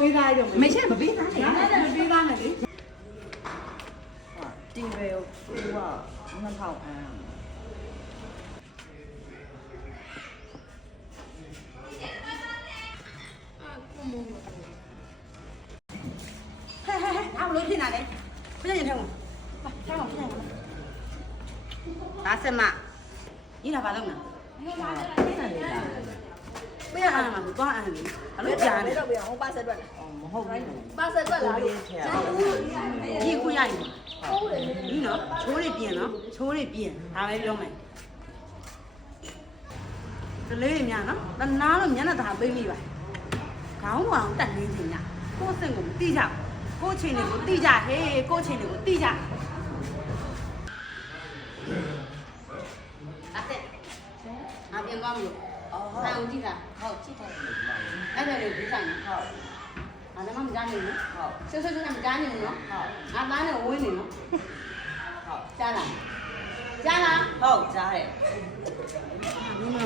ပေးသားရုံ没钱不ပေးသားနဲ့ ငါလည်းပေးသားမယ်လေ ဒီပဲဟိုက2000အမ်အားလို့ဖြစ်နေတယ်ဘယ်နဲ့ထဲမှာထားအောင်ထားအောင်ဒါစမညီလာပါတော့မလားပေးရအောင်မသွားအောင်လေအဲ့လိုကြားနေတော့ပြအောင်ပါဆက်တွက်မဟုတ်ဘူးပါဆက်တွက်လာလို့ဒီခုရရင်ဒီနော်ချိုးတွေပြင်နော်ချိုးတွေပြင်ဒါပဲပြောမယ်ကလေးတွေများနော်တနာလို့မျက်နှာသာပေးမိပါခေါင်းကောင်တက်နေချင်းညကိုယ်စင်ကိုမတိကြကိုယ်ချင်းတွေကိုတိကြဟေးကိုယ်ချင်းတွေကိုတိကြအဲ့တဲ့အပြင်သွားမလို့ဆိုင်အောင်ကြည့်တာဟုတ်ကြည့်တယ်အဲ့ဒါလေးဒီဆိုင်ဟုတ်အဲ့ဒါမှမကြားနေဘူးဟုတ်ဆွဆွဆွမကြားနေဘူးနော်ဟုတ်ငါသားနဲ့ဝင်းနေနော်ဟုတ်ကြားလားကြားလားဟုတ်ကြားတယ်မမက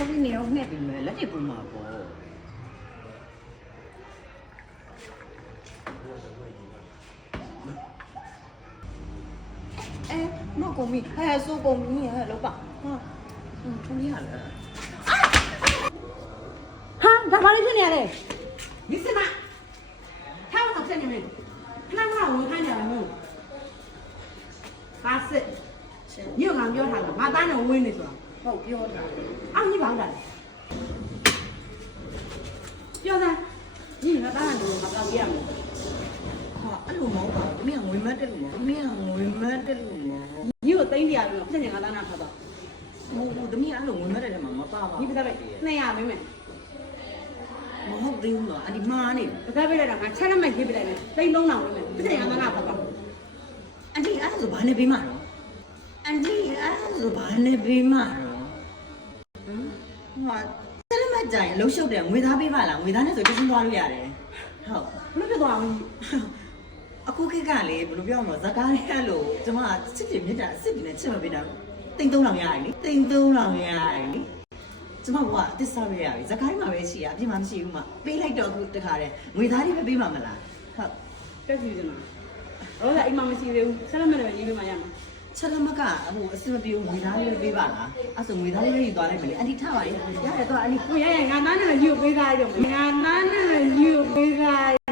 ိုနေအောင်နဲ့ပြင်မယ်လက်တွေပုံမှာပေါ့မကုန်ပြီဟဲ့စိုးကုန်ပြီဟဲ့လောက်ပါဟာထုံးရလားဟာဒါဘာလို့ဖြစ်နေရလဲဒီစမထားအောင်ဆက်နေမယ်ခဏခဏဝင်ခိုင်းနေရမယ်ပါစစ်ညငါပြောထားတာငါသားနဲ့ဝင်းနေဆိုတာဟုတ်ပြောတာအော်ညီပါလားပြောတာညီငါသားနဲ့ငါပြောပြရမယ်အဲ့လိုမဟုတ်ပါဘူး။မင်းကငွေမတ်တယ်လို့။မင်းကငွေမတ်တယ်လို့။ညီကိုသိန်း100ပြီးတော့ပြည့်နေငါသားနာထားပါ။မဟုတ်ဘူး။သမီးအဲ့လိုငွေမတ်တယ်ထဲမှာမပါပါဘူး။ညီပတ်ပဲ200မင်းမယ်။မဟုတ်သေးဘူးနော်။အဒီမားနေ။ပတ်ပဲလိုက်တာငါချက်လက်မဲ့ရေးပြလိုက်မယ်။သိန်း3000မင်းမယ်။ပြည့်နေငါသားနာထားပါ။အန်တီအဲ့ဒါဆိုဘာနဲ့ပေးမှာတော့။အန်တီအဲ့ဒါဆိုဘာနဲ့ပေးမှာတော့။ဟမ်။ဟိုဆက်လက်မဲ့ကြရင်အလုံးရှုပ်တယ်ငွေသားပေးပါလား။ငွေသားနဲ့ဆိုတချင်းသွားလို့ရတယ်။ဟုတ်။ဘယ်လိုဖြစ်သွားလဲ။အခုခေတ်ကလေဘယ်လိုပြောမလဲဇကားရဲ့လို့ကျမစစ်တွေမြစ်တာစစ်တွေနဲ့ချစ်မပေးတာတိမ်3000ရတယ်လေတိမ်3000ရတယ်လေကျမကတစ်စားရရပြီဇကားမှာပဲရှိရအပြင်မှာမရှိဘူးမပေးလိုက်တော့အခုတခါတည်းငွေသားတွေပဲပေးမှာမလားဟုတ်တက်စီတယ်ဟုတ်လားအိမ်မှာမရှိသေးဘူးဆက်လက်မဲ့လည်းရေးပေးမှရမှာချက်လက်မကဟိုအစမပြေဘူးငွေသားလေးပဲပေးပါလားအဲ့ဆိုငွေသားလေးပဲယူသွားလိုက်မယ်လေအန်တီထားပါလေရတယ်တော့အန်တီကိုရရငါသားနဲ့ယူပေးသားရုံငါသားနဲ့ယူပေးသား